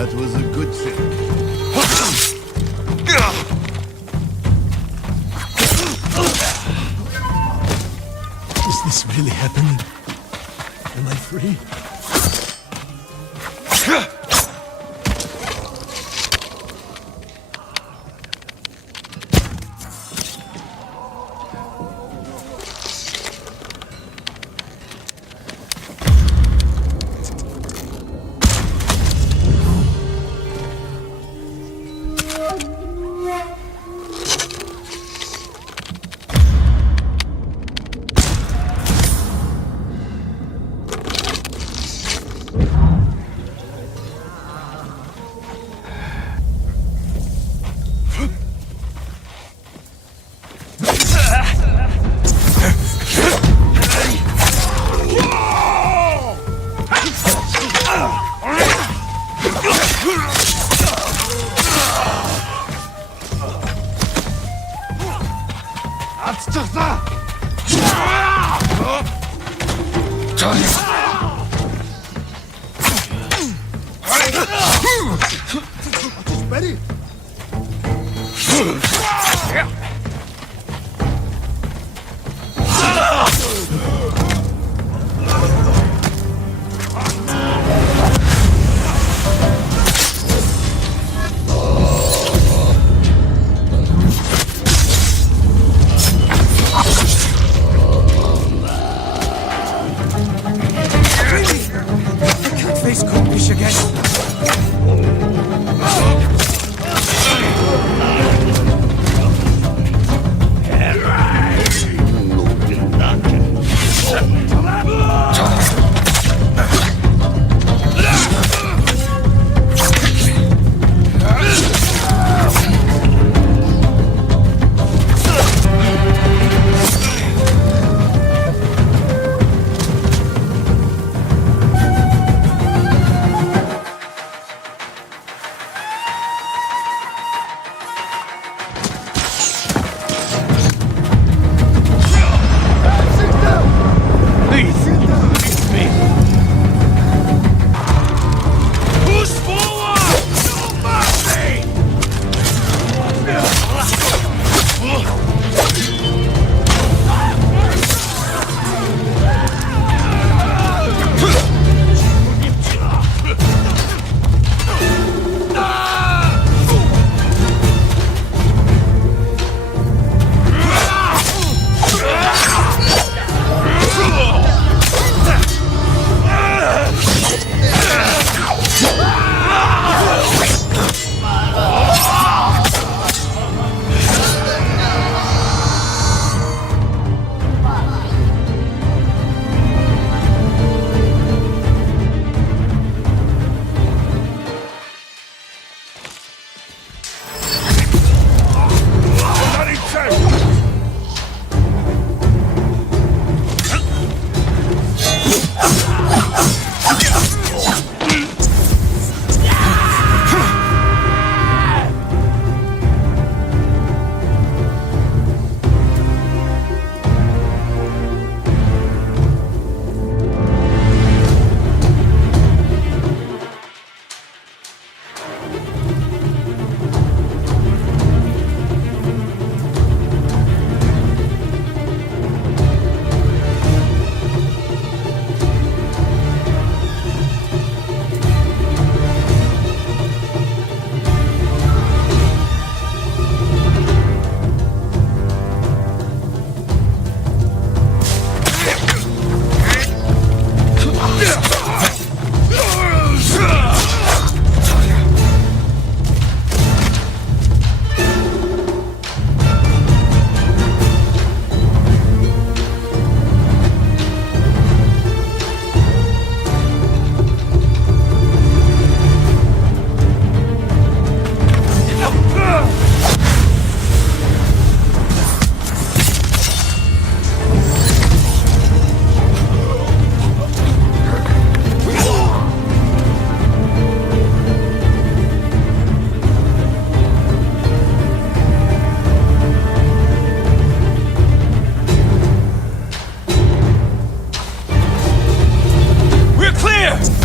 That was a good thing. Is this really happening? Am I free? Ready? Face Copish again.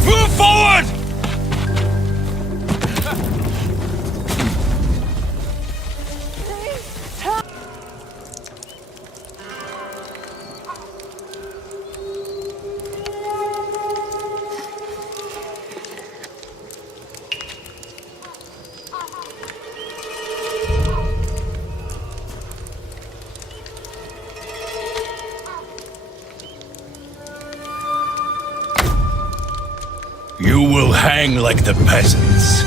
Move forward! You will hang like the peasants.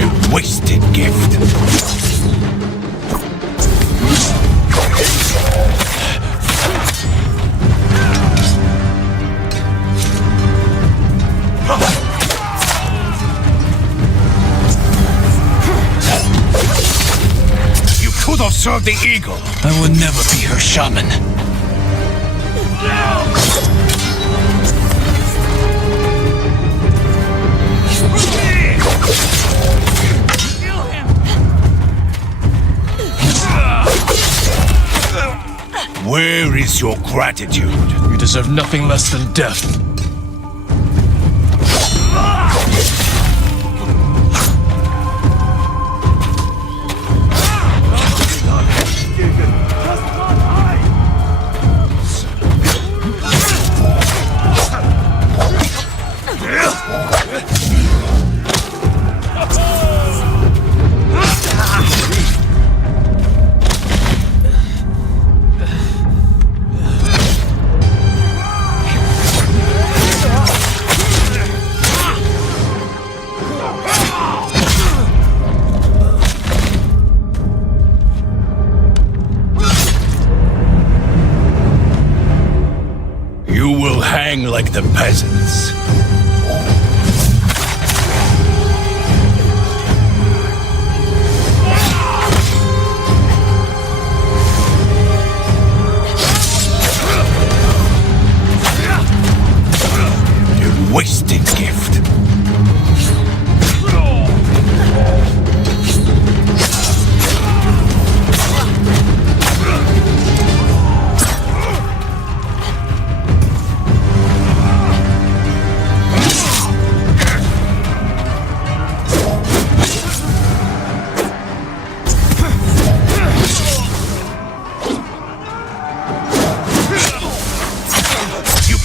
A wasted gift. Could have served the eagle. I will never be her shaman. Where is your gratitude? You deserve nothing less than death. You will hang like the peasants. A wasted gift.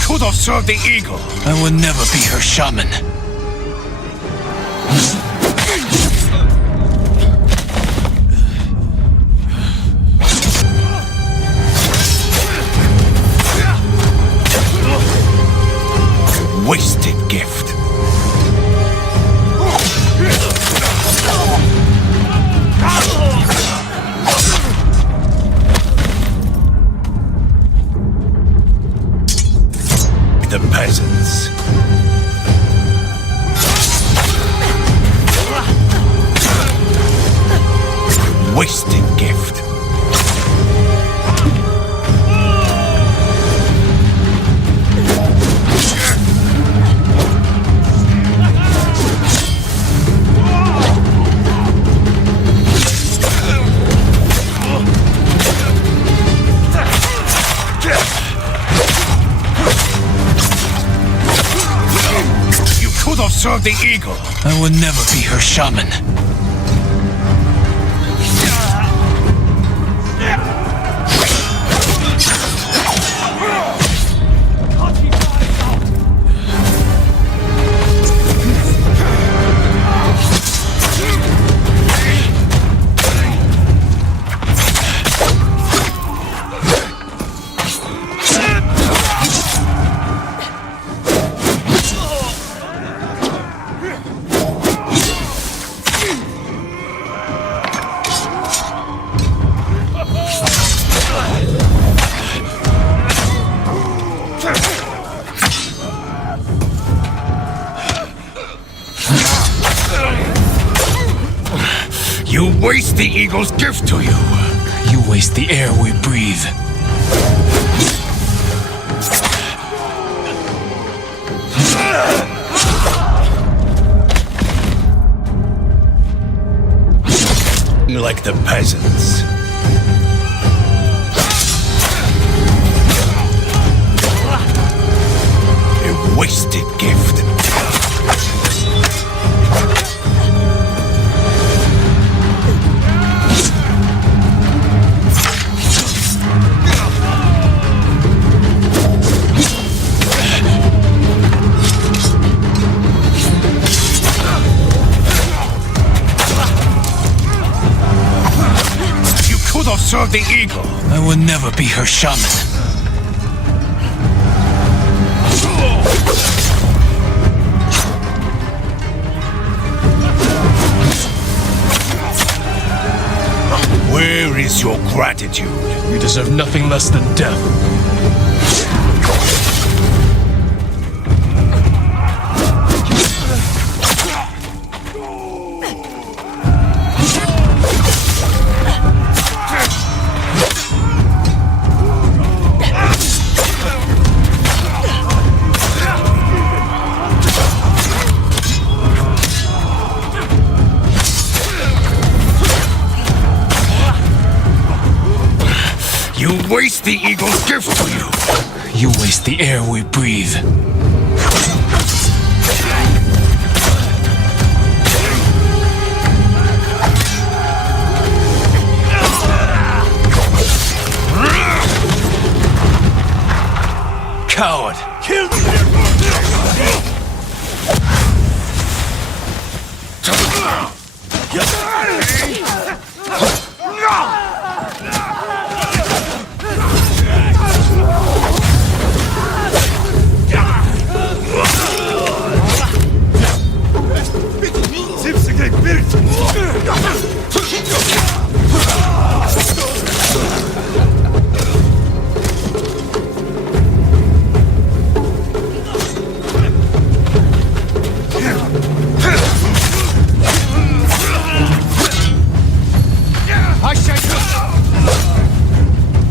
Could have served the eagle. I will never be her shaman. A wasted gift. The peasants. Wasted gift. Could have served the eagle. I will never be her shaman. You waste the eagle's gift to you. You waste the air we breathe. wasted gift. You could have served the eagle. I will never be her shaman. Where is your gratitude? You deserve nothing less than death. You waste the eagle's gift to you. You waste the air we breathe. Coward! Kill me!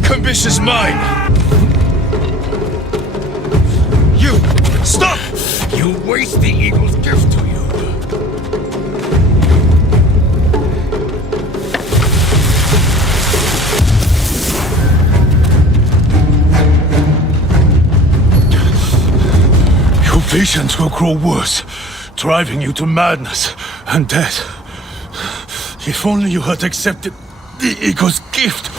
Kambish is mine! You! Stop! You waste the eagle's gift to you. Your visions will grow worse, driving you to madness and death. If only you had accepted the eagle's gift.